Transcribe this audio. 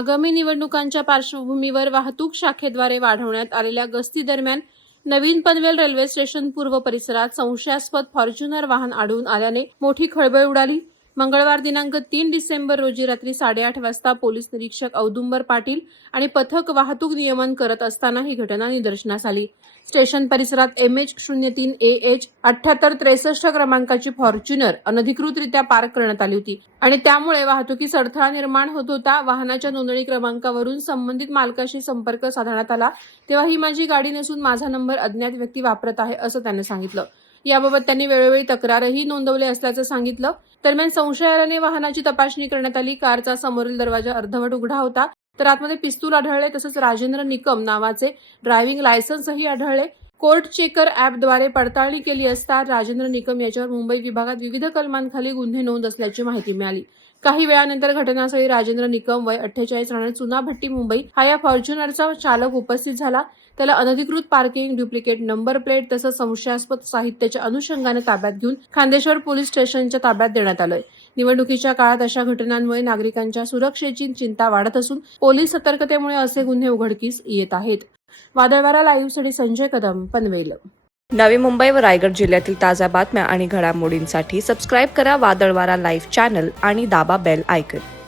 आगामी निवडणुकांच्या पार्श्वभूमीवर वाहतूक शाखेद्वारे वाढवण्यात आलेल्या गस्ती दरम्यान नवीन पनवेल रेल्वे स्टेशन पूर्व परिसरात संशयास्पद फॉर्च्युनर वाहन आढळून आल्याने मोठी खळबळ उडाली। मंगळवार दिनांक 3 डिसेंबर रोजी रात्री 8:30 वाजता पोलीस निरीक्षक औदुंबर पाटील आणि पथक वाहतूक नियमन करत असताना ही घटना निदर्शनास आली। स्टेशन परिसरात MH03 AH 7863 क्रमांकाची फॉर्च्युनर अनधिकृतरित्या पार्क करण्यात आली होती आणि त्यामुळे वाहतुकीस अडथळा निर्माण होत होता। वाहनाच्या नोंदणी क्रमांकावरून संबंधित मालकाशी संपर्क साधण्यात आला तेव्हा ही माझी गाडी नसून माझा नंबर अज्ञात व्यक्ती वापरत आहे असं त्याने सांगितलं। याबाबत त्यांनी वेळोवेळी तक्रारही नोंदवली असल्याचं सांगितलं। दरम्यान संशय आल्याने वाहनाची तपासणी करण्यात आली। कारचा समोरील दरवाजा अर्धवट उघडा होता तर आतमध्ये पिस्तूल आढळले। तसंच राजेंद्र निकम नावाचे ड्रायव्हिंग लायसन्सही आढळले। कोर्ट चेकर ॲपद्वारे पडताळणी केली असता राजेंद्र निकम याच्यावर मुंबई विभागात विविध कलमांखाली गुन्हे नोंद असल्याची माहिती मिळाली। काही वेळानंतर घटनास्थळी राजेंद्र निकम वय 48 राहणार चुनाभट्टी मुंबई हा या फॉर्च्युनरचा चालक उपस्थित झाला। त्याला अनधिकृत पार्किंग, डुप्लिकेट नंबर प्लेट तसंच संशयास्पद साहित्याच्या अनुषंगाने ताब्यात घेऊन खांदेश्वर पोलीस स्टेशनच्या ताब्यात देण्यात आलंय। निवडणुकीच्या काळात अशा घटनांमुळे नागरिकांच्या सुरक्षेची चिंता वाढत असून पोलीस सतर्कतेमुळे असे गुन्हे उघडकीस येत आहेत। वादळवारा लाईव्हसाठी संजय कदम, पनवेल। नवी मुंबई व रायगड जिल्ह्यातील ताज्या बातम्या आणि घडामोडींसाठी सबस्क्राईब करा वादळवारा लाईव्ह चॅनल आणि दाबा बेल आयकॉन।